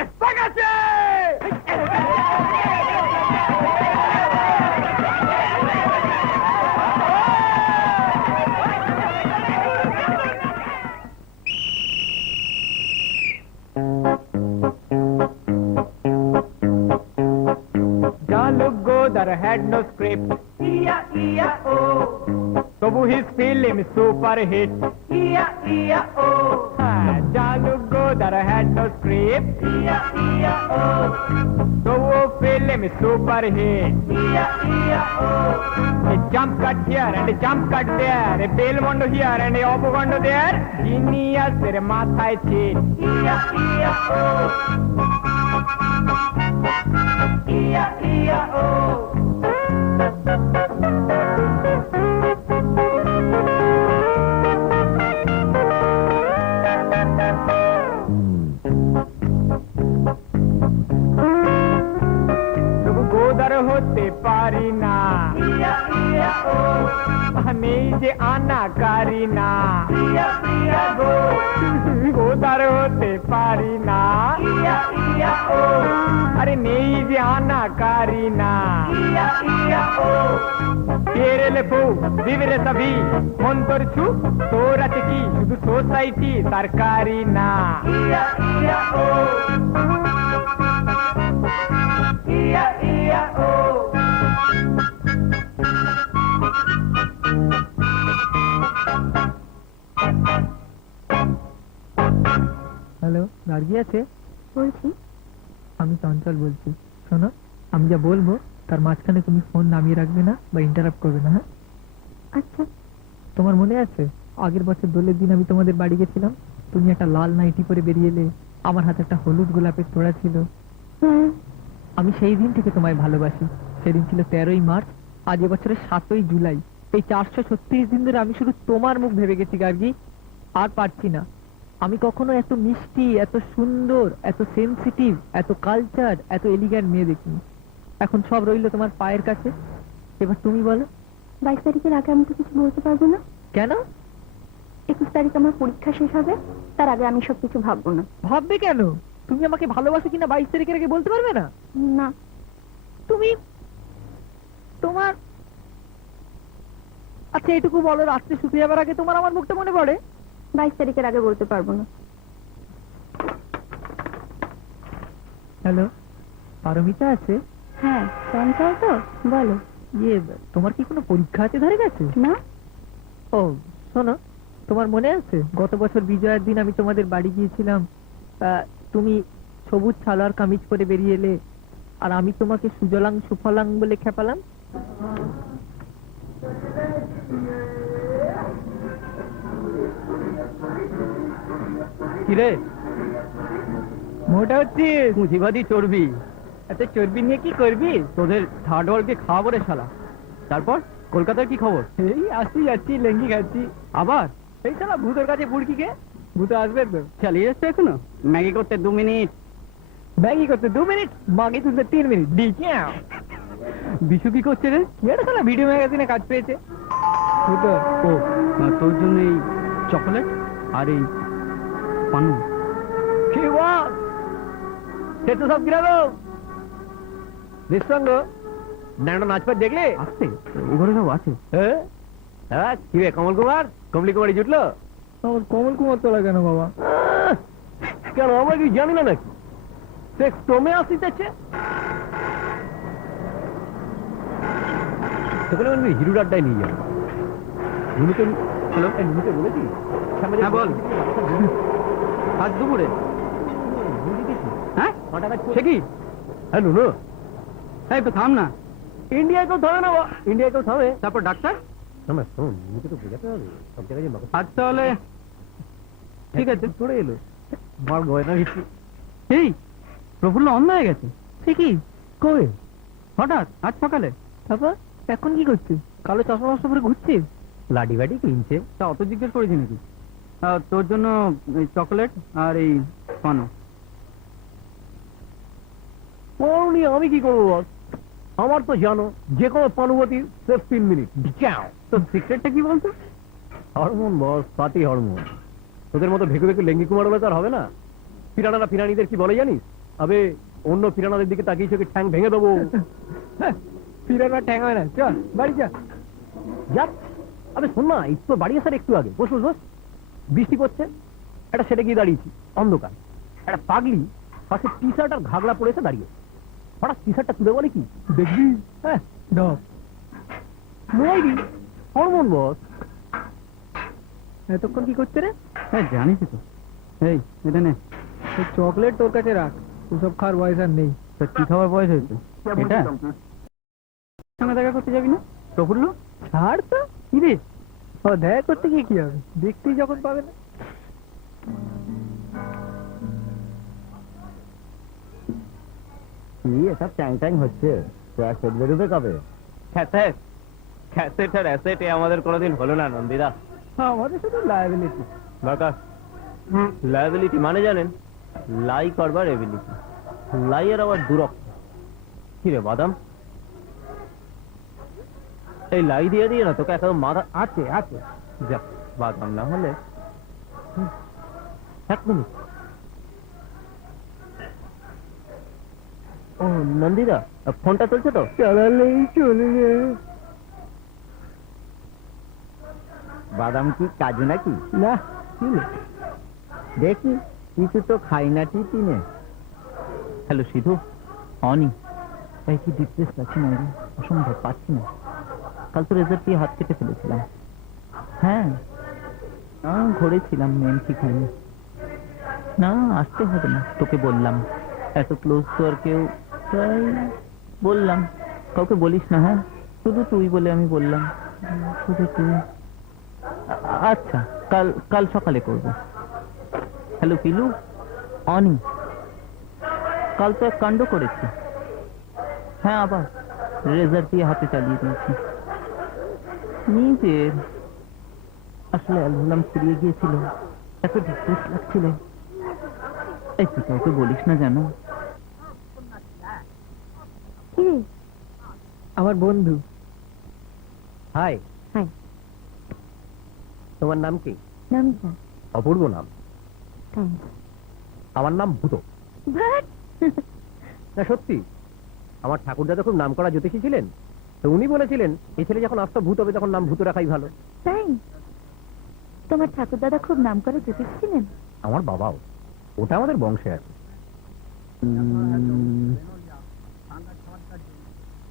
এসপাগাছে That had no script. E-I-E-I-O. So his film super hit. E-I-E-I-O. Jalu Godar had no script. E-I-E-I-O. So film super hit. E-I-E-I-O. A jump cut here and a jump cut there. A Belmondo here and a Opogondo there. Genius er mathay chit. E-I-E-I-O. E-I-E-I-O. Godard হতে পারি না নেই যে আনা কারি না Godard হতে পারি না আরে নেই যে আনা কারি না কেরলে বউ বিবরে সবই মন করছু তোর আছে কি শুধু সোসাইটি সরকারি না হ্যালো, গার্গী আছে? বলছি। আমি চঞ্চল বলছি। শোনো, আমি যা বলবো তার মাঝখানে তুমি ফোন নামিয়ে রাখবে না বা ইন্টারাপ্ট করবে না। হ্যাঁ? আচ্ছা। তোমার মনে আছে আগের বছর দোলের দিন আমি তোমাদের বাড়ি গেছিলাম, তুমি একটা লাল নাইটি পরে বেরিয়ে এলে, আমার হাতে একটা হলুদ গোলাপের তোড়া ছিল। আমি সেই দিন থেকে তোমায় ভালোবাসি। সেদিন ছিল 13ই মার্চ, আজ এবছরের 7ই জুলাই। এই 436 দিন ধরে আমি শুধু তোমার মুখ ভেবে গেছি গার্গী, আর পারছি না। আমি কখনো এত মিষ্টি, এত সুন্দর, এত সেন্সিটিভ, এত কালচার, এত এলিগ্যান্ট মেয়ে দেখিনি। এখন সব রইলো তোমার পায়ের কাছে। এবার তুমি বলো। 22 তারিখের আগে আমি তো কিছু বলতে পারবো না। কেন? 21 তারিখ আমার পরীক্ষা শেষ হবে, তার আগে আমি সব কিছু ভাববো না। ভাববে কেন? তুমি আমাকে ভালোবাসো কিনা 22 তারিখের আগে বলতে পারবে না? না। তুমি তোমার আচ্ছা এইটুকু বলো, রাত্রে শুতে যাবার আগে তোমার আমার মুখটা মনে পড়ে? 22 তারিখের আগে বলতে পারবো না। হ্যালো, পারমিতা আছে? হ্যাঁ, চঞ্চল তো, বলো। তোমার কি কোনো পরীক্ষা আছে ধারে কাছে? না। ও শোনো, তোমার মনে আছে গত বছর বিজয়ার দিন আমি তোমাদের বাড়ি গিয়েছিলাম, তুমি সবুজ সালোয়ার কামিজ পরে বেরিয়ে এলে, আর আমি তোমাকে সুজলাং সুফলাং বলে খেপালাম। কিরে মোটা হচ্ছিস? পুঁজিবাদী চর্বি। এত চর্বি নিয়ে কি করবি? তোদের থার্ড ওয়ার্ল্ডকে খাওয়াবো রে শালা। তারপর কলকাতার কি খবর? এই আসছি যাচ্ছি, লেঙ্গি খাচ্ছি। আবার এই শালা ভূতের কাছে বুড়কিকে, ভূত আসবে তো। চালিয়ে যাচ্ছে এখনো? ম্যাগি করতে 2 মিনিট, ম্যাগি করতে 2 মিনিট, মাগি তুলতে 3 মিনিট। বিশু কি করছে রে? কি একটা শালা ভিডিও ম্যাগাজিনে কাজ পেয়েছে। ভূত। ও তোর জন্য এই চকোলেট আর এই পানু। কি বল? সে তো সব গিরালো নিঃসঙ্গ নানা নাচপাত দেখলে আসছে ঘরে সব আছে। হ্যাঁ কি রে কমল কুমার, কমলি কুমারই জুটলো? আমার কমল কুমার তোলা কেন বাবা? কেন আমরা কি জানি না নাকি? সেক্স কমে আসিতেছে সেখানে আমি হিরোর আড্ডায় নিয়ে যাবো। নুনুকে হ্যালো নুনুকে বলেছি? হ্যাঁ বল। আজ দুপুরে? হ্যাঁ সে কি? হ্যাঁ নুনু, এই তো থাম না। ইন্ডিয়ায় কেউ থামে না, ইন্ডিয়ায় কেউ থামে? তারপর ডাক্তার? না শোন, নুনুকে তো বোঝাতে হবে সব জায়গায়। আজ তাহলে ঠিক আছে। চলে এলো মার গয়না ভিত্তি। এই প্রফুল্ল অন্ধ হয়ে গেছে। সে কি? কই? হঠাৎ আজ সকালে। তারপর এখন কি করছিস? কালো চশমা মশমা পরে ঘুরছিস? লাডি বাডি কিনছে। তা অত জিজ্ঞেস করেছি নাকি? তোর জন্য এই চকলেট আর এই পানো। পানু নিয়ে আমি কি করবো বস? আমার তো জানো যে কোনো পানুবতী সেফ 3 মিনিট। তোর সিক্রেটটা কি বলতো? হরমোন বস, পাতি হরমোন। তোদের মতো ভেকু ভেকু লেঙ্গি কুমার হলে তো আর হবে না। পিরানারা পিরানিদের কি বলে জানিস? আবে অন্য পিরানাদের দিকে তাকিয়ে চোখে ঠ্যাং ভেঙে দেবো। ফিরানো ঠ্যাং হয় না, চল বাড়ি যা। যাক, আবে শোন না, এই তো বাড়ি আসার একটু আগে বস বস বস। বৃষ্টি পড়ছে, একটা সেটা গিয়ে দাঁড়িয়েছি অন্ধকার, একটা পাগলি পাশে টি শার্ট আর ঘাগড়া পরেছে দাঁড়িয়ে। হঠাৎ টি শার্টটা তুলে বলে কি, দেখবি? হ্যাঁ, ডব নইবি হরমোন বস। এতক্ষণ কি করতে রে? হ্যাঁ জানিস তো। এই এটা নে, চকলেট তোর কাছে রাখ, ওসব খাওয়ার বয়স আর নেই। তা কি খাবার বয়স হয়েছে এটা? সঙ্গে দেখা করতে যাবি না? প্রফুল্ল ছাড় তো, কি রে? ও দেখা করতে গিয়ে কি হবে, দেখতেই যখন পাবে না। কি এসব ট্যাং ট্যাং হচ্ছে? ক্যাসেট বেরোবে কবে? ক্যাসেট ক্যাসেট আর অ্যাসেট এ আমাদের কোনোদিন হলো না নন্দিদা। আমাদের শুধু লায়াবিলিটি। বাকা লায়াবিলিটি মানে জানেন? লাই করবার এবিলিটি। লাইয়ের আবার দুরক্ত। কি রে বাদাম, এই লাই দিয়ে দিয়ে না তোকে একদম মাথা আছে আছে। যা, বাদাম না হলে। এক মিনিট। ও নন্দিদা, ফোনটা চলছে তো? চালালেই চলে রে। বাদাম কি কাজু নাকি? না, কি রে? দেখি কিছু তো খাই না টিনে। হ্যালো সিধু, অনি এই কি ডিপ্রেস আছি না, অসম্ভব পাচ্ছি না। কাল তো রেজাল্ট দিয়ে হাত কেটে ফেলেছিলাম। হ্যাঁ ঘুরেছিলাম, মেন ঠিক হয়নি। না আসতে হবে না, তোকে বললাম, এত ক্লোজ তো আর কেউ, তাই বললাম। কাউকে বলিস না, হ্যাঁ শুধু তুই বলে আমি বললাম, শুধু তুই। আচ্ছা কাল কাল সকালে করবো। হ্যালো পিলু, অনি কাল তো এক কাণ্ড করেছি। হ্যাঁ আবার রেজার দিয়ে হাতে চালিয়ে দিয়েছি নিজের। আসলে অ্যালবাম ফুরিয়ে গিয়েছিল, এত ডিপ্রেস লাগছিল। এই তুই কাউকে বলিস না জানো? কি রে? আমার বন্ধু। হাই। হাই। তোমার নাম কি? নমিতা। অপূর্ব নাম। থ্যাঙ্কস। আমার নাম ভূত। বাট না সত্যি, আমার ঠাকুরদা খুব নাম করা জ্যোতিষী ছিলেন, তো উনি বলেছিলেন এই ছেলে যখন আস্ত ভূত হবে তখন নাম ভূত রাখাই ভালো। তাই তোমার ঠাকুর দাদা খুব নাম করে জ্যোতিষ ছিলেন? আমার বাবাও, ওটা আমাদের বংশে আছে।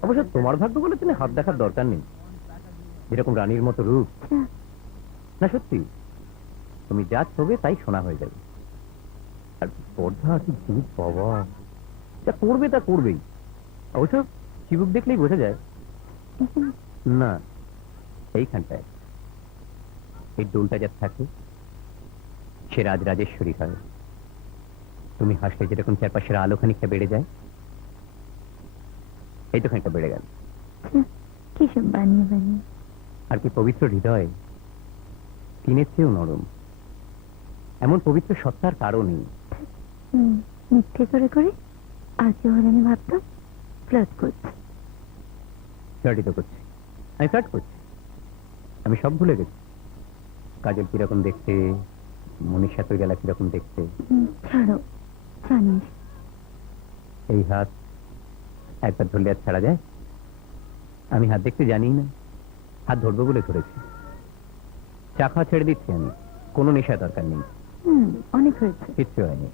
অবশ্য তোমার ভাগ্য বলে তুমি হাত দেখার দরকার নেই, যেরকম রানীর মতো রূপ। না সত্যি, তুমি যা ছবে তাই শোনা হয়ে যাবে। আর স্পর্ধা কি জিনিস বাবা, যা করবে তা করবেই। অবশ্য চিবুক দেখলেই বোঝা যায়। না এইখানটায় এই ডোলটা যা থাকে সে রাজরাজেশ্বরী হয়। তুমি হাসলে যেরকম চারপাশের আলো খানিকটা বেড়ে যায়, এই তো খানিকটা বেড়ে গেল। কি সব বানিয়ে বানিয়ে। আর কি পবিত্র হৃদয়, তিনের চেয়েও নরম। এমন পবিত্র সত্তার কারণেই মিথ্যে করে করে আর কেউ হলে আমি ভাবতাম ফ্লার্ট করছি। ফ্লার্টই তো করছি, আমি ফ্লার্ট করছি। আমি সব ভুলে গেছি, কাজল কিরকম দেখতে, মনীষা তো গেলা কিরকম দেখতে। ছাড়ো, জানিস এই হাত একবার ধরলে আর ছাড়া যায়? আমি হাত দেখতে জানি না, হাত ধরবো বলে ধরেছি। চা খাওয়া ছেড়ে দিচ্ছি আমি, কোনো নেশা দরকার নেই। অনেক হয়েছে। কিচ্ছু হয়নি।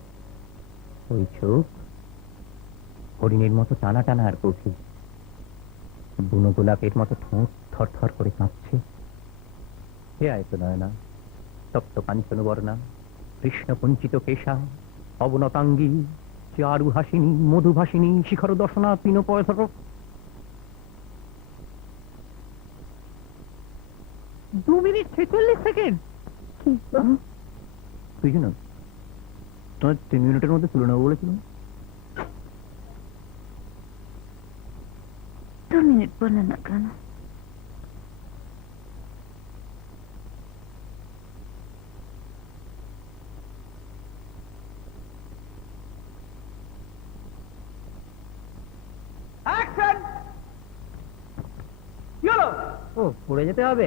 ওই চোখ হরিণের মতো টানা টানা আর কৌশল, বুনো গোলাপের মতো ঠোঁট থর থর করে কাঁপছে। হে আয়ত নয়না, তপ্ত কাঞ্চন বর্ণা, কৃষ্ণ কুঞ্চিত কেশা, অবনতাঙ্গী, চারু হাসিনী, মধুভাসিনী, শিখর দর্শনা, তিন পয়সর। 2 মিনিট 46 সেকেন্ড। কি? তুই জানো তোমার 3 মিনিটের মধ্যে তুলে নেবো বলেছিল। 2 মিনিট বলে না কেন? ও পড়ে যেতে হবে।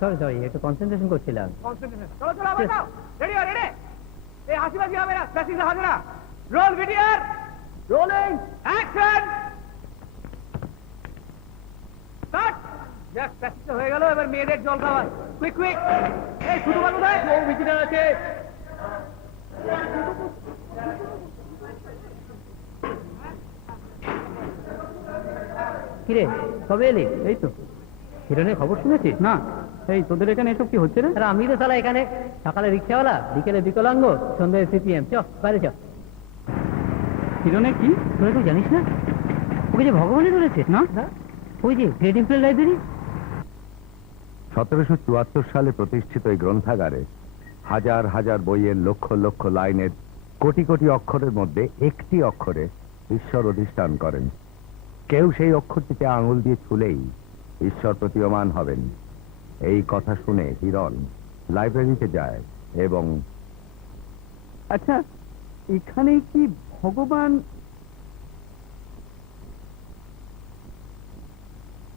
সরি সরি, একটু কনসেন্ট্রেশন করছিলাম। এই হাসিবাজি হবে না, প্র্যাকটিস হবে না। রোল ভিডিওর রোলিং অ্যাকশন কাট। যাক, প্র্যাকটিস হয়ে গেল, এবার মেয়েদের জল খাওয়া। Quick quick. এই শুধু বাবু ভাই, ও ভিজিটার আছে। কিরে কবে এলি? এই তো। হিরণের খবর শুনেছিস? না, এই তোদের এখানে এসব কি হচ্ছে রে? আরে আমি তো শালা এখানে সকালে রিক্সাওয়ালা, বিকেলে বিকলাঙ্গ, সন্ধ্যায় সিপিএম। চ বাইরে চ। হিরণের কি? তোরা তুই জানিস না? ওকে যে ভগবানই ধরেছে না। ওই যে গ্রেট ইম্পেরিয়াল লাইব্রেরি। 1774 সালে প্রতিষ্ঠিত এই গ্রন্থাগারে হাজার হাজার বইয়ের লক্ষ লক্ষ লাইনের কোটি কোটি অক্ষরের মধ্যে একটি অক্ষরে ঈশ্বর অধিষ্ঠান করেন। কেউ সেই অক্ষরটিতে আঙুল দিয়ে ছুলেই ঈশ্বর প্রতীয়মান হবেন। এই কথা শুনে হিরণ লাইব্রেরিতে যায় এবং আচ্ছা, এখানে কি ভগবান?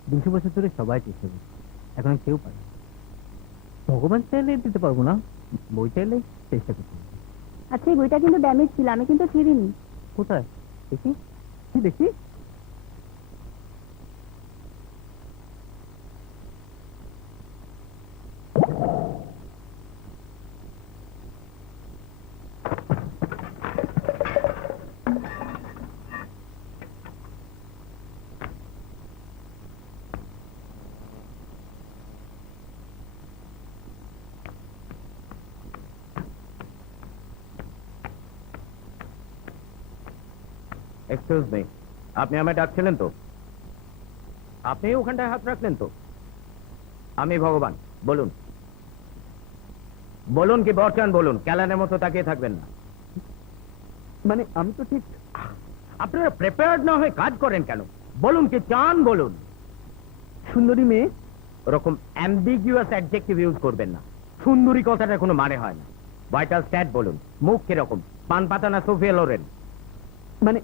200 বছর ধরে সবাই চেষ্টা করছে, এখন কেউ পারে না। ভগবান চাইলে দিতে পারবো না, বই চাইলে চেষ্টা করতে হবে। আচ্ছা, এই বইটা কিন্তু ড্যামেজ ছিল, আমি কিন্তু ছিঁড়িনি। কোথায় দেখি? কি দেখি? এক্সকিউজ মি, আপনি আমায় ডাকছিলেন তো? আপনি ওখানটায় হাত রাখলেন তো? আমি ভগবান, বলুন বলুন কি বলছেন বলুন, ক্যালানের মতো তাকিয়ে থাকবেন না। মানে আমি তো ঠিক। আপনারা প্রিপেয়ার্ড না হয়ে কাজ করেন কেন? বলুন কি চান বলুন। সুন্দরী মেয়ে। ওরকম অ্যাম্বিগুয়াস অ্যাডজেক্টিভ ইউজ করবেন না। সুন্দরী কথাটার কোনো মানে হয় না। ভাইটাল স্ট্যাট বলুন। মুখ কিরকম, পান পাতা না সোফিয়া লোরেন? মানে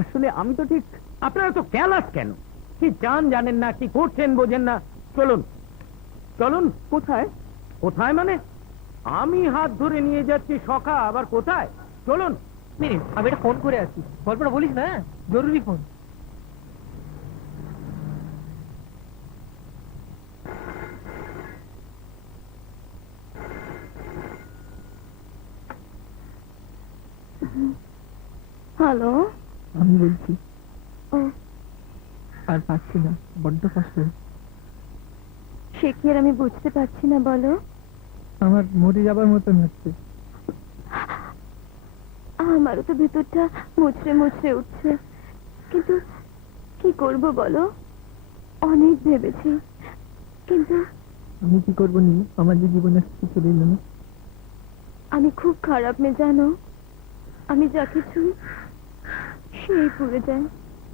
আসলে আমি তো ঠিক। আপনারা তো ক্যালাস কেন? কি চান জানেন না, কি করছেন বোঝেন না। চলুন চলুন। কোথায়? কোথায় মানে? আমি হাত ধরে নিয়ে যাচ্ছি সখা, আবার কোথায়? চলুন। মিনিট, আমি এটা ফোন করে আছি, গল্পটা বলিস না, জরুরি ফোন। হ্যালো। আমি বলছি। ও, আর পাচ্ছি না, বড্ড কষ্ট হচ্ছে। সে কি আর আমি বুঝতে পারছি না, বলো। আমার মরে যাবার মতন হচ্ছে। আমারও তো ভেতরটা মুচড়ে মুচড়ে উঠছে, কিন্তু কি করব বলো। অনেক ভেবেছি, কিন্তু আমি কি করবো নি? আমার যে জীবনে কিছু চলে এলো না। আমি খুব খারাপ মেয়ে, জানো। আমি যা কিছু সেই পুড়ে যায়।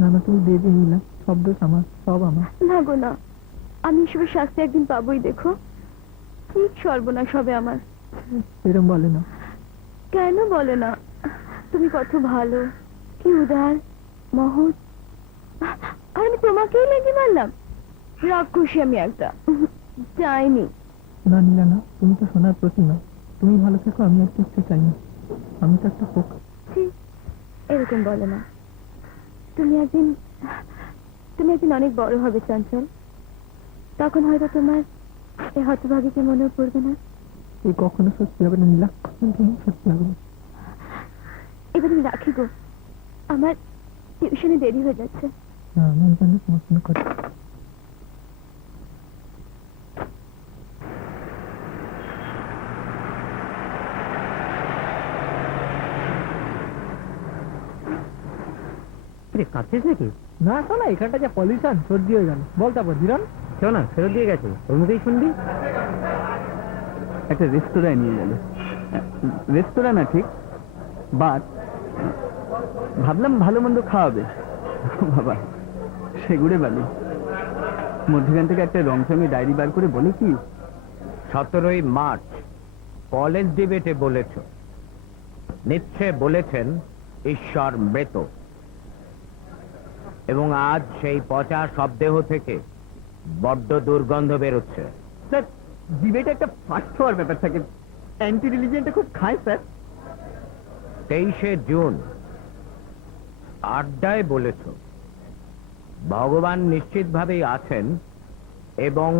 না না, তুমি দেবে নিলা, সব দোষ আমার, সব আমার। না গো না, আমি এসবের শাস্তি একদিন পাবোই, দেখো। ঠিক সর্বনাশ হবে আমার। এরম বলে না। কেন বলে না? তুমি কত ভালো, কি উদার, মহৎ। আর আমি তোমাকেই লেগে মারলাম। রাক্ষসী আমি একটা, চাইনি। না নিলা না, তুমি তো সোনার প্রতিমা। তুমি ভালো থেকো, আমি আর কিচ্ছু চাই না। আমি তো একটা পোক। ছি, এরকম বলে না। তুমি একদিন অনেক বড় হবে চঞ্চল। তখন হয়তো তোমার এই হতভাগীকে মনেও পড়বে না। এই কখনো সত্যি হবে না নীলা, কখনো সত্যি হবে না। এবার আমি রাখি গো, আমার টিউশনে দেরি হয়ে যাচ্ছে। না, আমার জন্য তোমার কোনো কথা। কাঁদছিস নাকি? না শোনা, এখানটা যা পলিউশন, সর্দি হয়ে গেল। বল তারপর হিরণ। কেউ না, ফেরত দিয়ে গেছে, ওর মুখেই শুনবি। একটা রেস্তোরাঁয় নিয়ে গেল। রেস্তোরাঁ না ঠিক, বাট ভাবলাম ভালো মন্দ খাওয়াবে। বাবা সেগুড়ে বালি। মধ্যখান থেকে একটা রংচঙে ডায়েরি বার করে বলে কি, 17ই মার্চ কলেজ ডিবেটে বলেছ, নিচ্ছে বলেছেন ঈশ্বর মৃত, এবং আজ সেই পচা শবদেহ থেকে বড্ড দুর্গন্ধ বেরোচ্ছে। স্যার ডিবেটে একটা ফাস্ট হওয়ার ব্যাপার থাকে। অ্যান্টি রিলিজিয়নটা খুব খায় স্যার। 23শে জুন আড্ডায় বলেছ ভগবান নিশ্চিতভাবেই আছেন এবং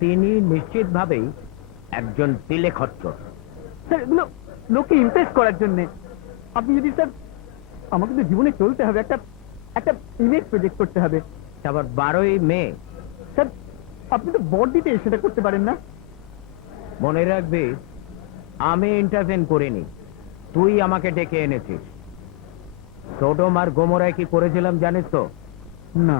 তিনি নিশ্চিতভাবেই একজন তিলেখচ্চর। স্যার এগুলো লোককে ইমপ্রেস করার জন্য। আপনি যদি স্যার, আমাকে তো জীবনে চলতে হবে, একটা একটা ইমেজ প্রজেক্ট করতে হবে। আবার 12ই মে স্যার আপনি তো বর দিতে সেটা করতে পারেন না। মনে রাখবি, আমি ইন্টারভেন করিনি, তুই আমাকে ডেকে এনেছিস। সোডম আর গোমরায় কি করেছিলাম জানিস তো? না।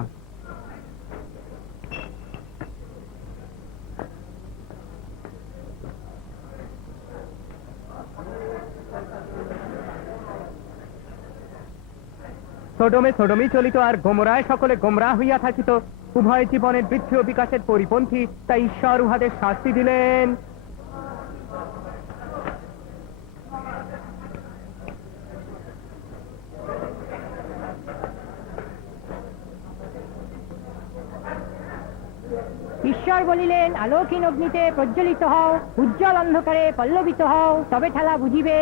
সোডমে সোডমই চলিত, আর গোমরায় সকলে গোমরা হইয়া থাকিত। উভয় জীবনের বৃদ্ধি ও বিকাশের পরিপন্থী, তাই ঈশ্বর উহাদের শাস্তি দিলেন। ঈশ্বর বলিলেন, আলোকহীন অগ্নিতে প্রজ্বলিত হও, উজ্জ্বল অন্ধকারে পল্লবিত হও, তবে ঠেলা বুঝিবে।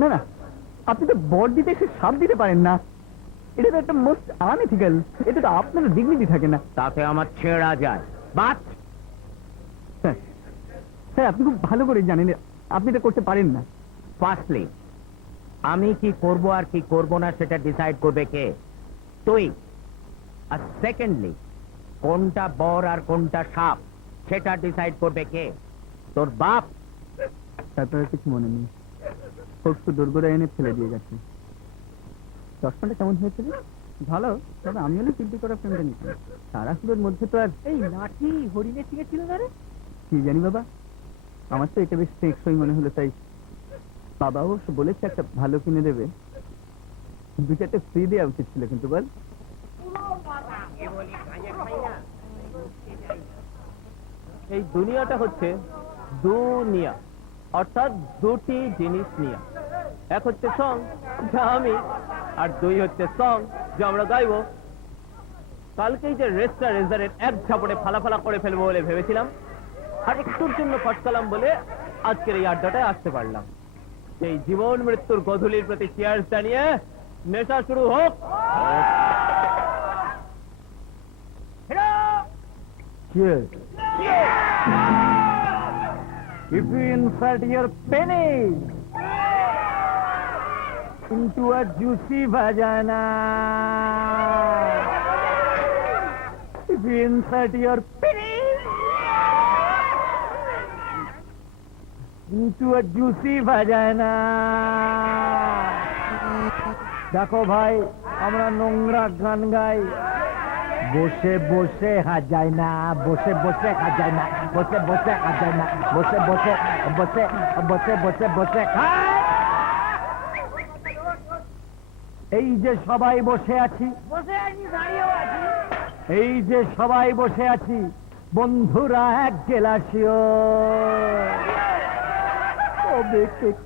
না না, আপনি তো বর দিতে এসে সাপ দিতে পারেন না। এটা তো একটা মোস্ট আনএথিক্যাল। এটা তো আপনার ডিগনিটি থাকে না। তাতে আমার ছেঁড়া যায়। বাট স্যার, স্যার আপনি খুব ভালো করে জানেন আপনি এটা করতে পারেন না। ফার্স্টলি, আমি কি করব আর কি করব না সেটা ডিসাইড করবে কে? তুই। আর সেকেন্ডলি, কোনটা বর আর কোনটা সাপ সেটা ডিসাইড করবে কে? তোর বাপ। তারপরে কিছু মনে নেই, তো দোরগোড়া এনে ফেলে দিয়ে গেছে। চশমাটা কেমন হয়েছে রে? ভালো, তবে আমি হলে চিন্তা করার ফ্রেন্ডটা নিতাম। তারাগুলোর মধ্যে তো আর এই লাঠি হরিণের থেকে ছিল না রে? কি জানি বাবা, আমার তো এটা বেশ টেকসই মনে হলো, তাই বাবা অবশ্য বলেছে একটা ভালো কিনে দেবে। দু চারটে ফ্রি দেওয়া উচিত ছিল, কিন্তু বল। এই দুনিয়াটা হচ্ছে দুনিয়া, অর্থাৎ দুটি জিনিস নিয়ে। এক হচ্ছে সং, যা আমি, আর দুই হচ্ছে সং, যা আমরা গাইবো। কালকেই যে রেস্টার রেজারের এক ঝাপড়ে ফালা করে ফেলবো বলে ভেবেছিলাম, আর একটুর জন্য ফটকালাম বলে আজকের এই আড্ডাটায় আসতে পারলাম। সেই জীবন মৃত্যুর গধূলির প্রতি চেয়ার্স জানিয়ে নেশা শুরু হোক। Cheers. If you insert your penny into a juicy vagina, if you insert your penny into a juicy vagina, দেখো ভাই, আমরা নোংরা গান গাই। বসে বসে যায় না, বসে বসে যায় না, বসে বসে যায় না, বসে বসে বসে বসে বসে বসে খায়। এই যে সবাই বসে আছি, এই যে সবাই বসে আছি, বন্ধুরা এক গেলাসিও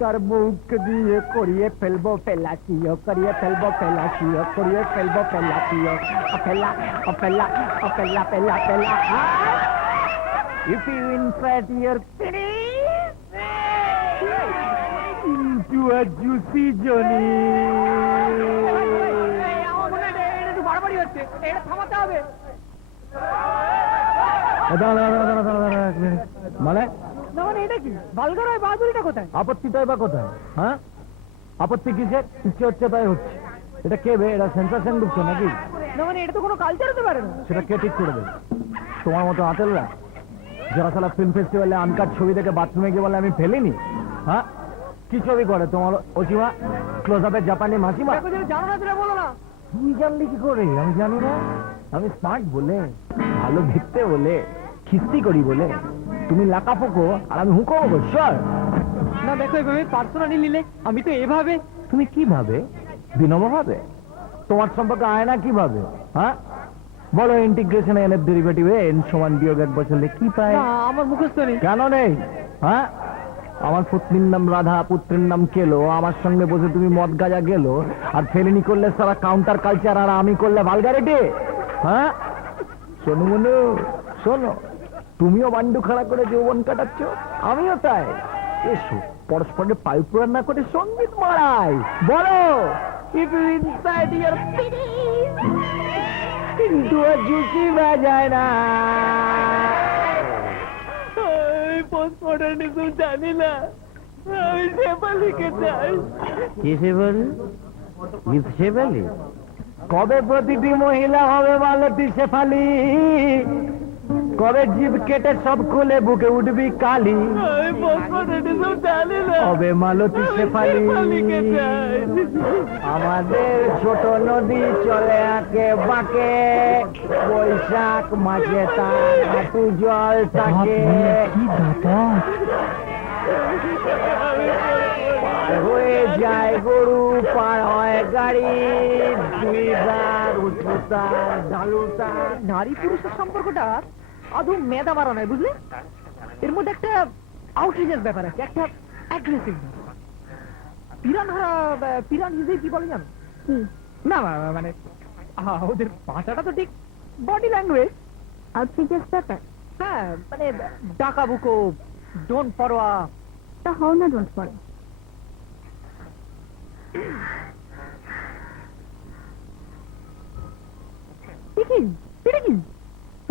কার মুখ দিয়ে করিয়ে ফেলবো ফেলাসিও, করিয়ে ফেলবো ফেলাসিও, করিয়ে ফেলবো ফেলাসিও, ফেলা ফেলা ফেলা ফেলা ফেলা। If you insert your penis into a juicy johnny, বাড়াবাড়ি হচ্ছে, এটা থামাতে হবে। মানে না মানে এটা কি বালগার হয়, বাহাদুরিটা কোথায়? আপত্তিটাই বা কোথায়? হ্যাঁ, আপত্তি কিসের? ইচ্ছে হচ্ছে তাই হচ্ছে। এটা কে বে? এটা সেন্সার ঢুকছে নাকি? না মানে এটা তো কোনো কালচার হতে পারে না। সেটা কে ঠিক করে দেবে? তোমার মতো আতেলরা, যারা সালা ফিল্ম ফেস্টিভ্যালে আনকাট ছবি দেখে বাথরুমে গিয়ে বলে আমি ফেলিনি। হ্যাঁ, কি ছবি করে তোমার ওসিমা? ক্লোজ আপের জাপানি মাসিমা? দেখো যদি জানো না সেটা বলো না। তুই জানলি কি করে? আমি জানি না। আমি স্মার্ট বলে, ভালো দেখতে বলে, খিস্তি করি বলে। তুমি লাকা পোকো আর আমি হুঁকো স্যার। না দেখো, এভাবে পার্সোনালি নিলে আমি তো এভাবে। তুমি কি ভাবে? বিনম্র ভাবে? তোমার সম্পর্কে আয়না কি ভাবে? হ্যাঁ বলো, ইন্টিগ্রেশন এন এর ডেরিভেটিভ এন সমান বিয়োগ এক বছরে কি পায়? না, আমার মুখস্থ নেই। কেন নেই? হ্যাঁ, আমার পত্নীর নাম রাধা, পুত্রের নাম কেলো। আমার সঙ্গে বসে তুমি মদ গাজা গেলো, আর ফেলেনি করলে সারা কাউন্টার কালচার, আর আমি করলে ভালগারিটি। হ্যাঁ শোনো মনু, শোনো, তুমিও বান্ডু খাড়া করে যৌবন কাটাচ্ছ, আমিও তাই। এসো পরস্পরের পায়ু পুরাণ না করে সঙ্গীত মারাই। বলো ইফ ইউ ইনসাইড ইয়ার কিন্তু জুকি বাজায় না। পোস্টমর্টম কিছু জানি না, আমি শেফালিকে চাই। কে শেফালি? মিস শেফালি? কবে প্রতিটি মহিলা হবে মালতী শেফালি? কবে জীব কেটে সব খুলে বুকে উঠবি কালি? হবে মালতী শেফালি। আমাদের ছোট নদী চলে আঁকে বাঁকে, বৈশাখ মাঝে তার হাঁটু জল থাকে। পার হয়ে যায় গরু, পার হয় গাড়ি, দুইবার উঁচুতার ঢালুতার। নারী পুরুষের সম্পর্কটা আদৌ মেদা মারা নয়, বুঝলে? এর মধ্যে একটা আউটরিচের ব্যাপার আছে, একটা অ্যাগ্রেসিভনেস। পিরান হিসেবে কি বলে জানো? না মানে ওদের ভাষাটা তো ঠিক বডি ল্যাঙ্গুয়েজ। আউটরিচের ব্যাপার? হ্যাঁ মানে ডাকা বুকো, ডোন্ট পরোয়া। তা হও না, ডোন্ট পড়ো।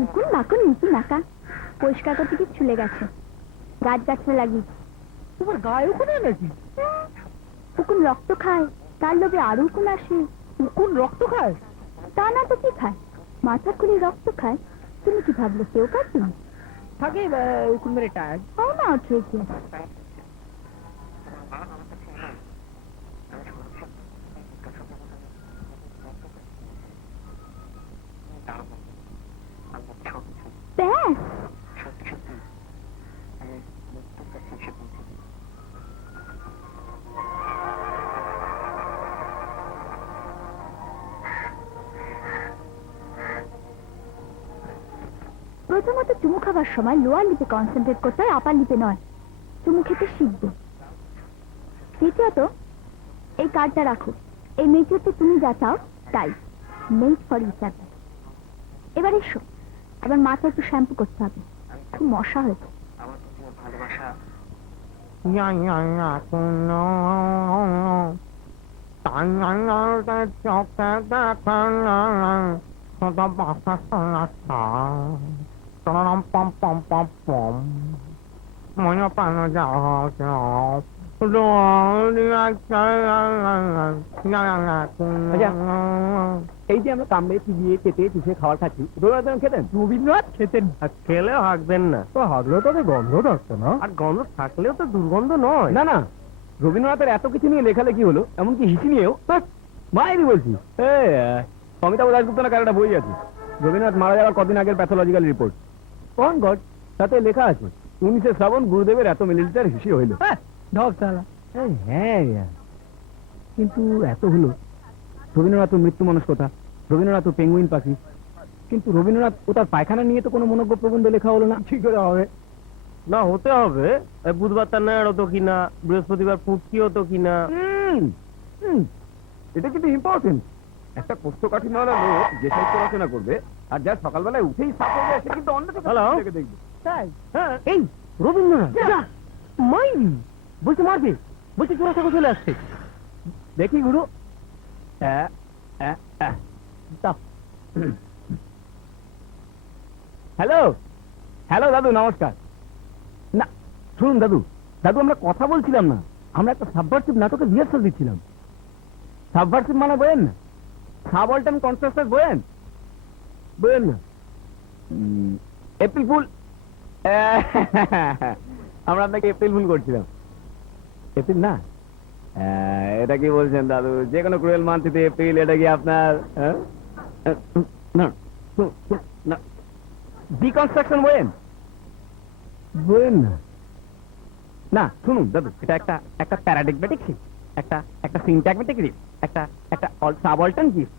উকুন মাকুন নিচু নাকা পরিষ্কার করতে কি চলে গেছে, গাছ গাছরা লাগিয়েছে। তোমার গায়ে উকুন নাকি? উকুন রক্ত খায়, তার লোভে আরো উকুন আসে। উকুন রক্ত খায়? তা না তো কি খায়? মাথা খুলে রক্ত খায়। তুমি কি ভাবলো কেউ কাটবে? থাকে উকুন মেরে টায়ার্ড। হও না আউটরিচে। ব্যাস প্রথমত চুমু খাবার সময় লোয়ার লিপে কনসেন্ট্রেট করতে হয়, আপার লিপে নয়। চুমু খেতে শিখবে। দ্বিতীয়ত এই কার্ডটা রাখো, এই মেয়েটি তুমি যা চাও তাই। Made for each other. এবার এসো, আবার মাথা একটু শ্যাম্পু করতে হবে, খুব মশা হয়েছে। এই যে আমরা কামড়ে চিবিয়ে কেটে চুষে খাবার খাচ্ছি, রবীন্দ্রনাথ খেতেন? রবীন্দ্রনাথ খেতেন। খেলেও হাঁকবেন না। তো হাগলেও তো গন্ধ থাকতো না। আর গন্ধ থাকলেও তো দুর্গন্ধ নয়। না না, রবীন্দ্রনাথের এত কিছু নিয়ে লেখালেখি হলো, এমনকি হিসি নিয়েও। মায়েরই বলছি, অমিতাভ দাশগুপ্ত না কার একটা বই আছে, রবীন্দ্রনাথ মারা যাওয়ার কদিন আগের প্যাথোলজিক্যাল রিপোর্ট। অন গড, তাতে লেখা আছে 19শে শ্রাবণ গুরুদেবের এত মিলিলিটার হিসি হইল। হ্যাঁ, কিন্তু এত হলো। রবীন্দ্রনাথ মৃত্যু মানুষ কথা, রবীন্দ্রনাথ পেঙ্গুইন পাখি, কিন্তু রবীন্দ্রনাথ ও তার পায়খানা নিয়ে তো কোনো মনোজ্ঞ প্রবন্ধ লেখা হলো না। ঠিক করে হবে না, হতে হবে। বুধবার তার নায়ার হতো কিনা, বৃহস্পতিবার পুটকি হতো কিনা। এটা কিন্তু ইম্পর্টেন্ট। একটা কোষ্ঠকাঠিন্যওয়ালা লোক যে সাহিত্য রচনা করবে, আর যার সকালবেলায় উঠেই সাপ হয়ে যায়, সে কিন্তু অন্য থেকে দেখবে। তাই? হ্যাঁ, এই রবীন্দ্রনাথ মাইরি বলছে মারবে, বলছে চোরা ছাগল চলে আসছে। দেখি গুরু। হ্যালো হ্যালো দাদু, নমস্কার। না শুনুন দাদু, দাদু আমরা কথা বলছিলাম না, আমরা একটা সাবভার্সিভ নাটকের রিহার্সাল দিচ্ছিলাম। সাবভার্সিভ মানে বোঝেন না? সাবঅল্টার্ন কনসেপ্ট বোঝেন? বোঝেন না? April fool. আমরা আপনাকে এপ্রিল ফুল করছিলাম। এপ্রিল না, এটা কি বলছেন দাদু? যে কোনো ক্রুয়েল মান্থে এপ্রিল, এটা কি আপনার ডিকনস্ট্রাকশন বলেন? বলেন না? না শুনুন দাদু, এটা একটা প্যারাডিগম্যাটিক শিফট, একটা সিনট্যাগমেটিক শিফট, একটা সাবঅল্টার্ন শিফট,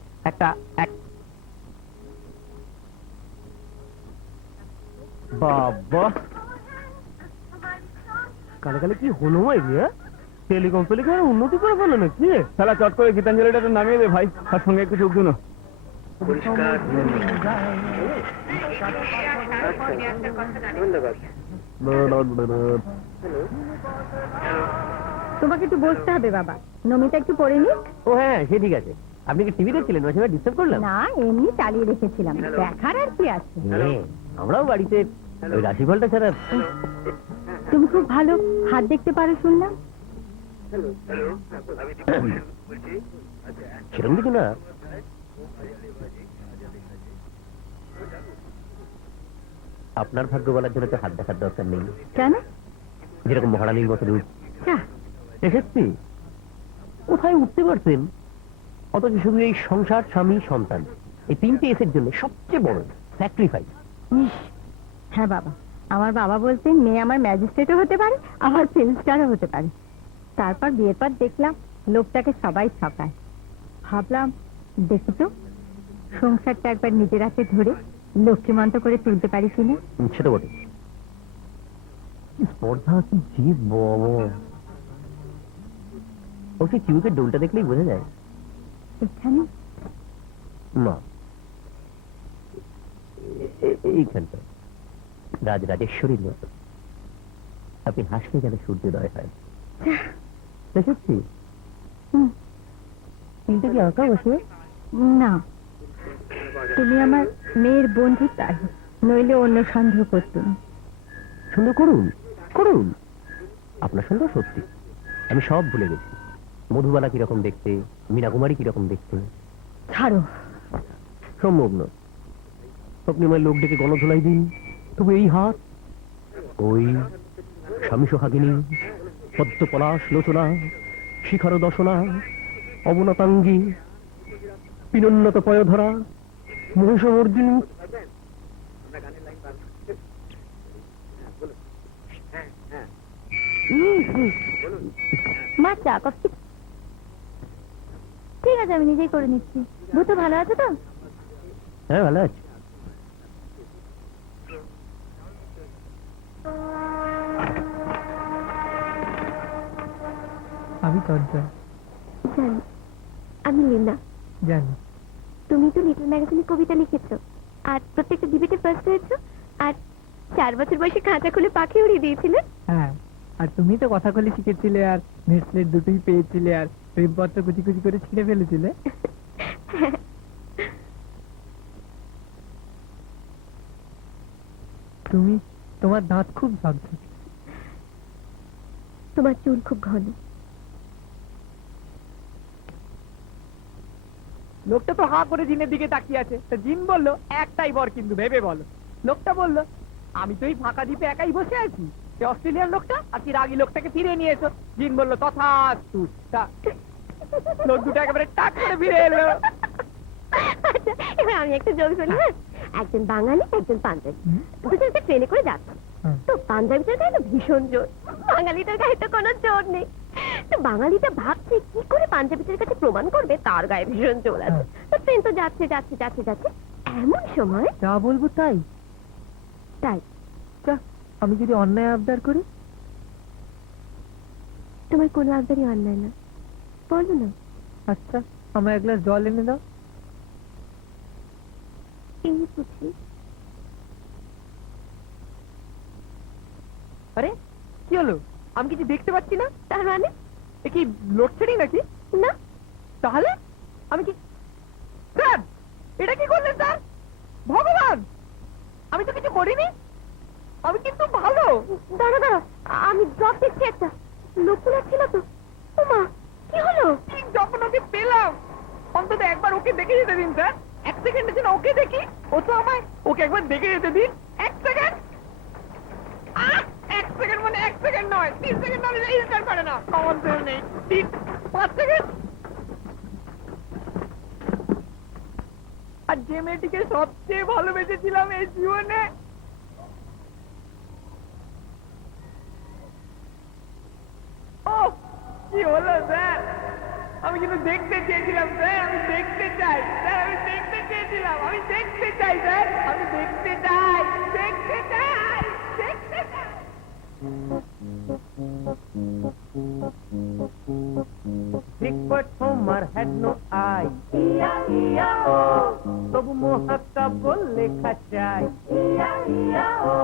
বাবা কালে কালে কি হলো ভাই? টেলিকম উন্নতি করে ফেলো নাকি? শালা চট করে গীতাঞ্জলিটা একটু নামিয়ে দে ভাই, তার সঙ্গে একটু যোগ দিন। তোমাকে একটু বসতে হবে বাবা, নমিতা একটু পড়ে নি। ও হ্যাঁ, সে ঠিক আছে। আপনি কি টিভি দেখছিলেন? ওই সময় ডিস্টার্ব করলাম? না, এমনি চালিয়ে রেখেছিলাম, দেখার আর কি আছে। আমরাও বাড়িতে ওই রাশিফলটা ছাড়া। তুমি খুব ভালো হাত দেখতে পারো শুনলাম। সেরকম কিছু না। আপনার ভাগ্য বলার জন্য তো হাত দেখার দরকার নেই। কেন? যেরকম মহারানীর মতো রূপ এসেছি, কোথায় উঠতে পারতেন? অথচ শুধু এই সংসার, স্বামী, সন্তান, এই তিনটে এসের জন্য সবচেয়ে বড় স্যাক্রিফাইস। হ্যাঁ বাবা, আমার বাবা বলতেন মেয়ে আমার ম্যাজিস্ট্রেটও হতে পারে, আমার ফিল্ম স্টারও হতে পারে। তারপর বিয়ের পর দেখলাম লোকটাকে সবাই ঠকায়। ভাবলাম দেখি তো সংসারটা একবার নিজের হাতে ধরে লক্ষ্মীমন্ত করে তুলতে পারি কিনা। সেটা বটে। কি স্পর্ধা, কি জীব বাবা! ও সেই চিউকের ডোলটা দেখলেই বোঝা যায়। এখানে না, এইখানটা রাজরাজেশ্বরীর মতো। আপনি হাসলে যেন সূর্যোদয় হয়। দেখেছি তিনটে কি আঁকা বসে? না, তুমি আমার মেয়ের বন্ধু, তাই নইলে অন্য সন্দেহ করতুম। সন্দেহ করুন, করুন। আপনার সন্দেহ সত্যি। আমি সব ভুলে গেছি। মধুবালা কিরকম দেখতে, মীনা কুমারী কিরকম দেখতে। ছাড়ো, সম্ভব না। আপনি আমার লোক ডেকে গণধোলাই দিন, তবু এই হাত, ওই স্বামী সোহাগিনী, পদ্ম পলাশ লোচনা, শিখর দশনা, অবনতাঙ্গী, পিনোন্নত পয়ধরা, মহিষমর্দিনী। মা চা কফি? ঠিক আছে, আমি নিজেই করে নিচ্ছি। ভূতো ভালো আছে তো? হ্যাঁ, ভালো আছে। আমি চঞ্চল। জানি, আমি লীনা। জানি। তুমি তো লিটল ম্যাগাজিনে কবিতা লিখেছো, আর প্রত্যেকটা ডিবেটে ফার্স্ট হয়েছো, আর 4 বছর বয়সে খাঁচা খুলে পাখি উড়িয়ে দিয়েছিলে। হ্যাঁ, আর তুমি তো কথা বলে শিখেছিলে, আর নেটফ্লিক্স দুটোই পেয়েছিলে, আর প্রেমপত্র কুচি কুচি করে ছিঁড়ে ফেলেছিলে। তুমি, তোমার দাঁত খুব ঝকঝকে। তোমার চুল খুব ঘন। লোকটা তো হাঁ করে জিনের দিকে তাকিয়ে আছে। তা জিন বললো একটাই বর, কিন্তু ভেবে বলো। লোকটা বলল আমি তো এই ফাঁকা দ্বীপে একাই বসে আছি। সে অস্ট্রেলিয়ান লোকটা আর কি রাগী লোকটাকে ফিরে নিয়ে এসো। জিন বললো তথাস্তু। তা লোক দুটো একেবারে টাক করে ফিরে এলো। আচ্ছা, এবার আমি একটা জোক শুনি। হ্যাঁ, একজন বাঙালি, একজন পাঞ্জাবি, দুজনকে ট্রেনে করে যাচ্ছে। তো পাঞ্জাবিটার গায়ে না ভীষণ জোর, বাঙালিটার গায়ে তো কোনো জোর নেই। তো বাঙালিটা ভাবছে কি করে পাঞ্জাবিটার কাছে প্রমাণ করবে তার গায়ে ভীষণ জোর আছে। তো ট্রেন তো যাচ্ছে যাচ্ছে যাচ্ছে যাচ্ছে, এমন সময় যা বলবো তাই তাই। তা আমি যদি অন্যায় আবদার করি? তোমার কোনো আবদারই অন্যায় না, বলো না। আচ্ছা, আমার এক গ্লাস জল এনে দাও। এই বুঝি। আরে কি হলো? আমি কিছু দেখতে পাচ্ছি না। তার মানে? এ কি লোডশেডিং নাকি? না। তাহলে আমি কি? স্যার, এটা কি করলেন স্যার? ভগবান, আমি তো কিছু করিনি। আমি কিন্তু ভালো। দাঁড়া দাঁড়া, আমি ড্রপ দেখছি একটা। লোক লাগছিল তো। ওমা, কি হলো? যখন ওকে পেলাম, অন্তত একবার ওকে দেখে যেতে দিন স্যার। 1 সেকেন্ডের জন্য ওকে দেখি। ও তো আমায়, ওকে একবার দেখে যেতে দিন। 1 সেকেন্ড। 1 সেকেন্ড মানে 1 সেকেন্ড নয়, 3 সেকেন্ড নয়, রেজিস্টার করে না। কমন সেন্স নেই। 5 সেকেন্ড। আর যে মেয়েটিকে সবচেয়ে ভালোবেসেছিলাম এই জীবনে, ও কি হলো স্যার? আমি কিন্তু দেখতে চেয়েছিলাম স্যার, আমি দেখতে চাই স্যার, আমি দেখতে চেয়েছিলাম, আমি দেখতে চাই স্যার, আমি দেখতে চাই, দেখতে চাই, দেখতে চাই। Bigfoot Homer had no eye. E-I-E-I-O. তবু মহাকাব্য লেখা চাই। E-I-E-I-O.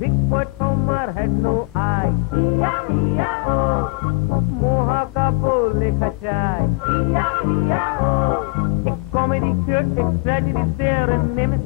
Bigfoot Homer had no eye. E-I-E-I-O. মহাকাব্য লেখা চাই। E-I-E-I-O. A comedy here, a tragedy there, and name is